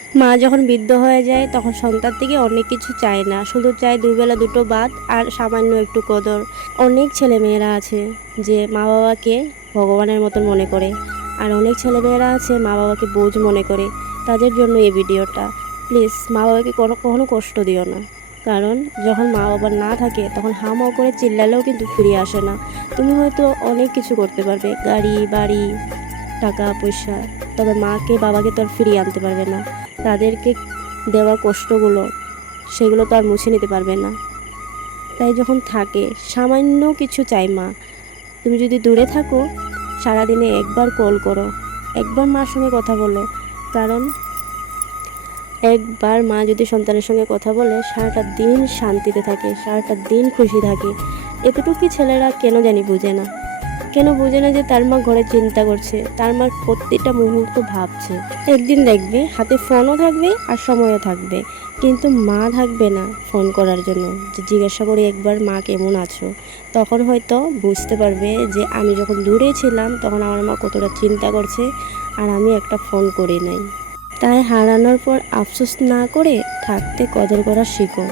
মা যখন বৃদ্ধ হয়ে যায় তখন সন্তান থেকে অনেক কিছু চায় না, শুধু চায় দুবেলা দুটো ভাত আর সামান্য একটু কদর। অনেক ছেলেমেয়েরা আছে যে মা বাবাকে ভগবানের মতন মনে করে, আর অনেক ছেলেমেয়েরা আছে মা বাবাকে বোঝ মনে করে। তাদের জন্য এই ভিডিওটা। প্লিজ মা বাবাকে কখনো কষ্ট দিও না, কারণ যখন মা বাবা না থাকে তখন হামাও করে চিল্লালেও কিন্তু ফিরে আসে না। তুমি হয়তো অনেক কিছু করতে পারবে, গাড়ি বাড়ি টাকা পয়সা, তবে মাকে বাবাকে তো আর ফিরিয়ে আনতে পারবে না। তাদেরকে দেওয়া কষ্টগুলো সেগুলো তো আর মুছে নিতে পারবে না। তাই যখন থাকে সামান্য কিছু চাই মা। তুমি যদি দূরে থাকো, সারাদিনে একবার কল করো, একবার মার সঙ্গে কথা বলো। কারণ একবার মা যদি সন্তানের সঙ্গে কথা বলে সারাটা দিন শান্তিতে থাকে, সারাটা দিন খুশি থাকে। এতটুকুই ছেলেরা কেন জানি বোঝে না, কেন বোঝে না যে তার মা ঘরে চিন্তা করছে, তার মা প্রত্যেকটা মুহূর্ত ভাবছে। একদিন দেখবে হাতে ফোনও থাকবে আর সময়ও থাকবে, কিন্তু মা থাকবে না ফোন করার জন্য যে জিজ্ঞাসা করি একবার মা কেমন আছো। তখন হয়তো বুঝতে পারবে যে আমি যখন দূরে ছিলাম তখন আমার মা কতটা চিন্তা করছে আর আমি একটা ফোন করি নাই। তাই হারানোর পর আফসোস না করে থাকতে কদর করা শিখো।